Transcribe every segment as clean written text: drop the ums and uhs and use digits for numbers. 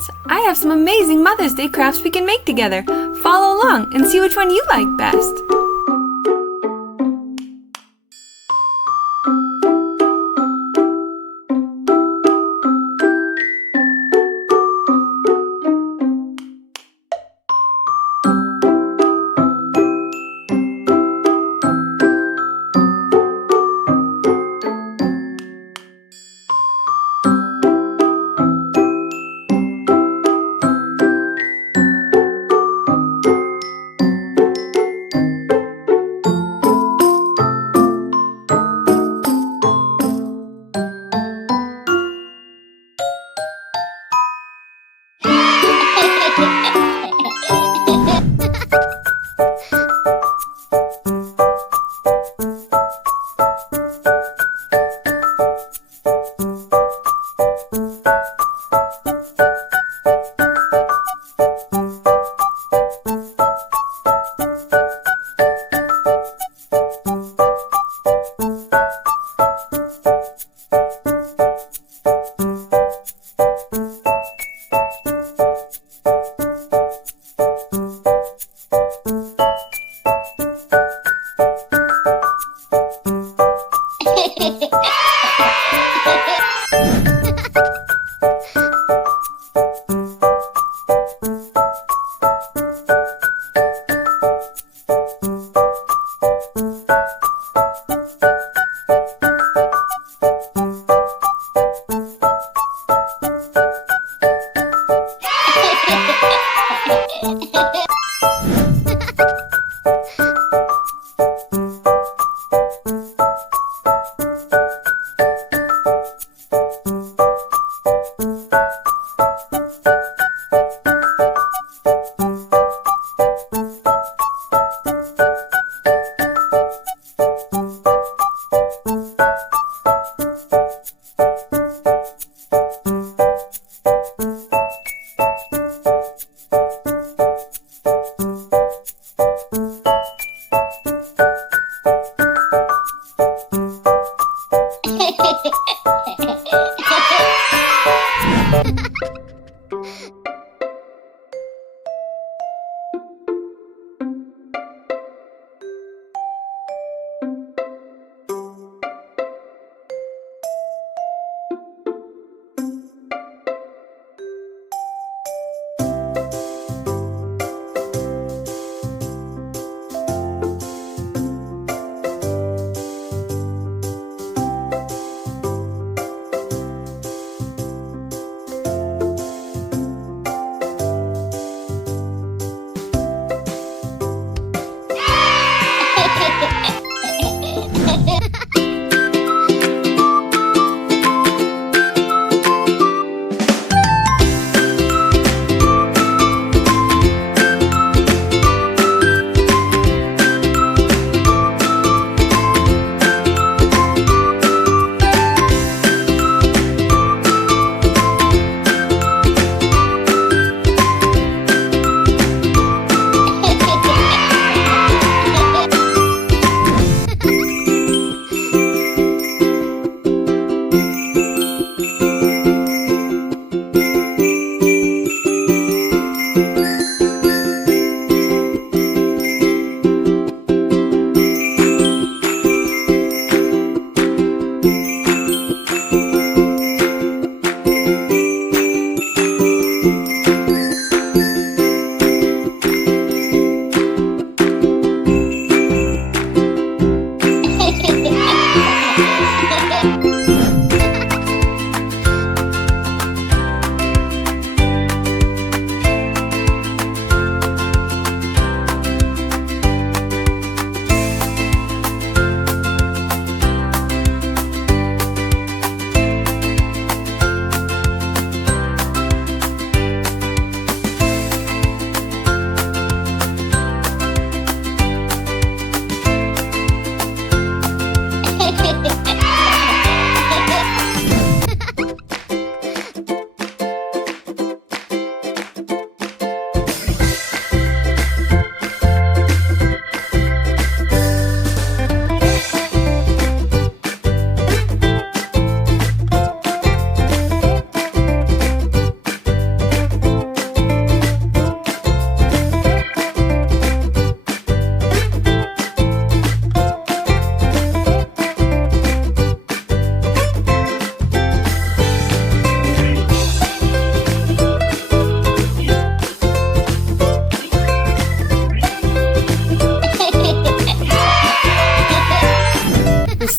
friends! I have some amazing Mother's Day crafts we can make together. Follow along and see which one you like best.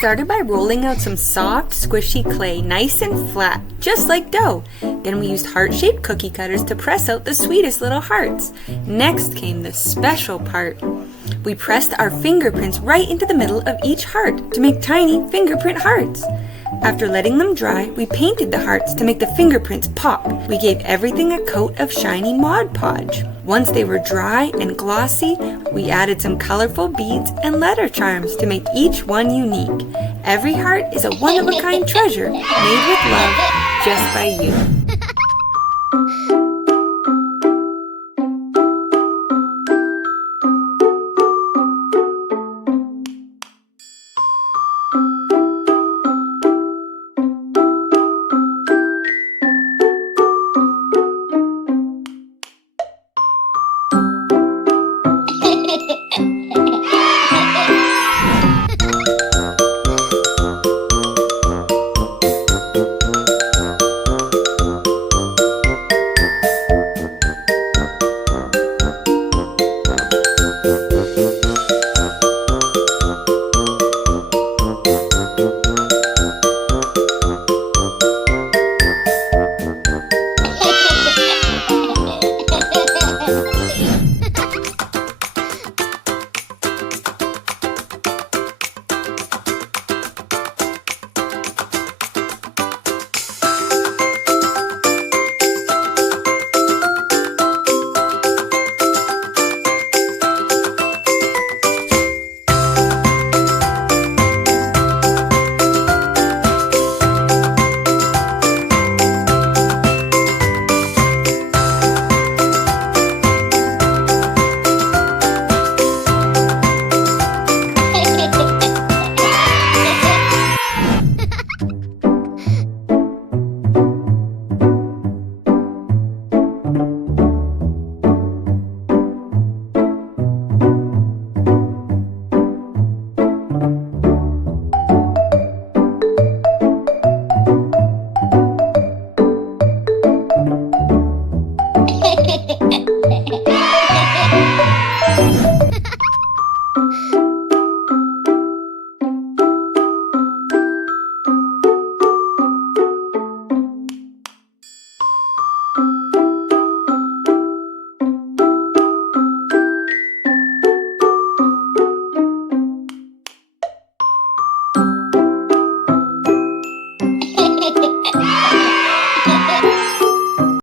started by rolling out some soft, squishy clay, nice and flat, just like dough. Then we used heart-shaped cookie cutters to press out the sweetest little hearts. Next came the special part. We pressed our fingerprints right into the middle of each heart to make tiny fingerprint hearts. After letting them dry, we painted the hearts to make the fingerprints pop. We gave everything a coat of shiny Mod Podge. Once they were dry and glossy, we added some colorful beads and letter charms to make each one unique. Every heart is a one-of-a-kind treasure made with love just by you.